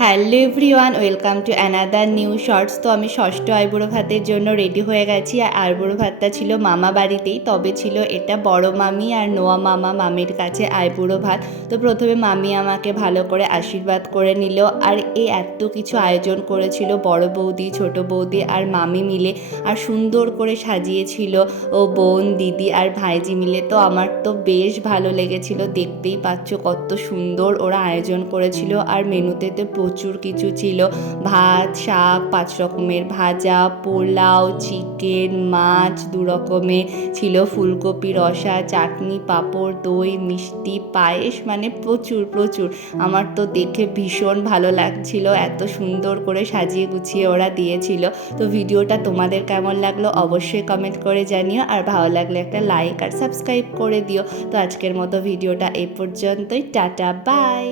Hello everyone, welcome to another new shorts. তো আমি ষষ্ঠ আইবুড়ো ভাতের জন্য রেডি হয়ে গেছি। আর আইবুড়ো ভাতটা ছিল মামা বাড়িতেই, তবে ছিল এটা বড় মামি আর নোয়া মামা মামির কাছে আইবুড়ো ভাত। তো প্রথমে মামি আমাকে ভালো করে আশীর্বাদ করে নিল। আর এত কিছু আয়োজন করেছিল বড় বৌদি, ছোট বৌদি আর মামি মিলে, আর সুন্দর করে সাজিয়েছিল ও বোন, দিদি আর ভাইজি মিলে। তো আমার তো বেশ ভালো লেগেছিল, দেখতেই পাচ্ছ কত সুন্দর ওরা আয়োজন করেছিল। আর মেনুতে তো প্রচুর কিছু ছিল, ভাত, শাক, 5 রকমের ভাজা, পোলাও, চিকেন, মাছ 2 রকমের ছিল, ফুলকপি রসা, চাটনি, পাঁপড়, দই, মিষ্টি, পায়েস, মানে প্রচুর প্রচুর। আমার তো দেখে ভীষণ ভালো লাগছিল, এত সুন্দর করে সাজিয়ে গুছিয়ে ওরা দিয়েছিল। তো ভিডিওটা তোমাদের কেমন লাগলো অবশ্যই কমেন্ট করে জানিও, আর ভালো লাগলে একটা লাইক আর সাবস্ক্রাইব করে দিও। তো আজকের মতো ভিডিওটা এই পর্যন্তই, টাটা বাই।